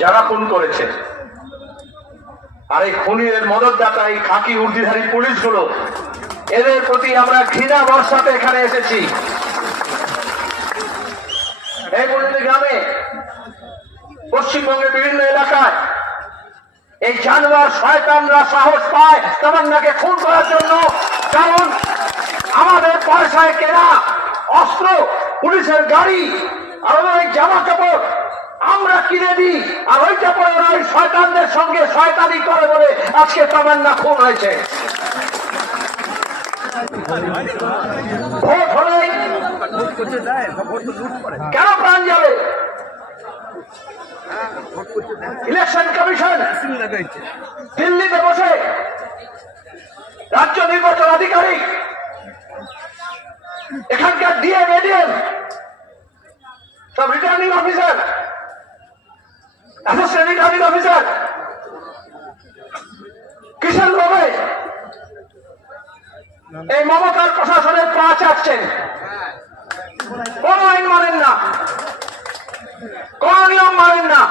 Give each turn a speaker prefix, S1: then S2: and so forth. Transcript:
S1: যারা খুন করেছে। আর এই খুনিদের মদতদাতা, এই খাকি উর্দিধারী পুলিশগুলো, এদের প্রতি আমরা ঘৃণা বর্ষাতে এখানে এসেছি। গ্রামে, পশ্চিমবঙ্গের বিভিন্ন এলাকায়, এই জানোয়ার শয়তানরা সাহস পায় তামান্নাকে খুন করার জন্য। কারণ আমাদের পয়সায় কেনা অস্ত্র, পুলিশের গাড়ি আর ওই জামা কাপড় কিনে দিই। আর ওইটা পরে ওরা ওই শয়তানদের সঙ্গে শয়তানি করে বলে, আজকে তামান্না খুন হয়েছে। কেন প্রাণ যাবে? ইলেকশন কমিশন দিল্লিতে বসে রাজ্য নির্বাচন আধিকারিক, এখানকার ডিএম এডিএম সব রিটার্নিং অফিসার কিষাণ ভাবে এই মমতার প্রশাসনের পা চাচ্ছেন কোন আইন মানেন না। কোন নিয়ম মানেন না।